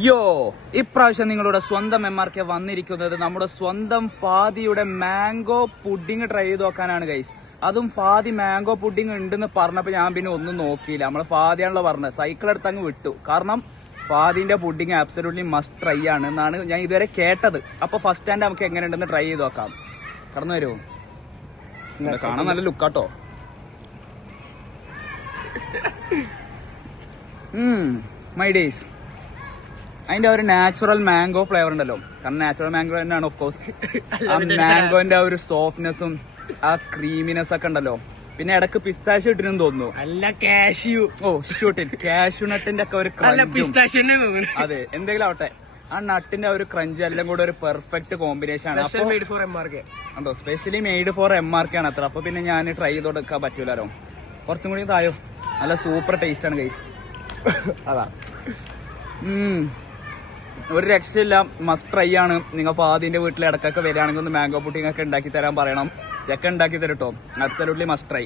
യോ ഇപ്രാവശ്യം നിങ്ങളുടെ സ്വന്തം MRK വന്നിരിക്കുന്നത് നമ്മുടെ സ്വന്തം ഫാദിയുടെ മാംഗോ പുഡിംഗ് ട്രൈ ചെയ്ത് നോക്കാനാണ് ഗൈസ്. അതും ഫാദി മാംഗോ പുഡിംഗ് ഉണ്ടെന്ന് പറഞ്ഞപ്പോൾ ഞാൻ പിന്നെ ഒന്നും നോക്കിയില്ല. നമ്മള് ഫാദിയാണല്ലോ പറഞ്ഞത്, സൈക്കിൾ എടുത്ത് അങ്ങ് വിട്ടു. കാരണം ഫാദിന്റെ പുഡിംഗ് ആബ്സല്യൂട്ട്ലി മസ്റ്റ് ട്രൈ ആണ് എന്നാണ് ഞാൻ ഇതുവരെ കേട്ടത്. അപ്പൊ ഫസ്റ്റ് ഹാൻഡ് നമുക്ക് എങ്ങനെ ഉണ്ടെന്ന് ട്രൈ ചെയ്ത് നോക്കാം. കടന്നു വരുമോ? കാണാൻ നല്ല ലുക്കാട്ടോ. മൈ ഡേയ്സ്, അതിന്റെ ഒരു നാച്ചുറൽ മാംഗോ ഫ്ലേവർ ഉണ്ടല്ലോ. കാരണം നാച്ചുറൽ മാംഗോ തന്നെയാണ് ഓഫ് കോഴ്സ്. ആ മാംഗോന്റെ ആ ഒരു സോഫ്റ്റ്നെസ്സും ആ ക്രീമിനെസ് ഒക്കെ ഉണ്ടല്ലോ. പിന്നെ ഇടക്ക് പിസ്താഷ്യോ ഇട്ടിരുന്നു തോന്നുന്നു. അല്ല കാഷ്യൂ. ഓ ഷൂട്ടിൽ കാഷ്യൂ നട്ടിന്റെ ഒക്കെ ഒരു ക്രഞ്ചും. അതെ, എന്തെങ്കിലും ആവട്ടെ, ആ നട്ടിന്റെ ഒരു ക്രഞ്ച് എല്ലാം കൂടെ ഒരു പെർഫെക്റ്റ് കോമ്പിനേഷൻ ആണ്. ഉണ്ടോ, സ്പെഷ്യലി മെയ്ഡ് ഫോർ MRK ആണ് അത്ര. അപ്പൊ പിന്നെ ഞാൻ ട്രൈ ചെയ്ത് കൊടുക്കാൻ പറ്റൂലോ. കുറച്ചും കൂടി തായോ. നല്ല സൂപ്പർ ടേസ്റ്റ് ആണ് ഗൈസ്. അതാ ഒരു രക്ഷയില്ല, മസ്റ്റ് ട്രൈ ആണ്. നിങ്ങൾ ഫാദിന്റെ വീട്ടിൽ ഇടക്കൊക്കെ വരികയാണെങ്കിൽ ഒന്ന് മാംഗോ പുഡിംഗ് ഒക്കെ ഉണ്ടാക്കി തരാൻ പറയണം. ചെക്ക ഉണ്ടാക്കി തരട്ടോ. Absolutely must try.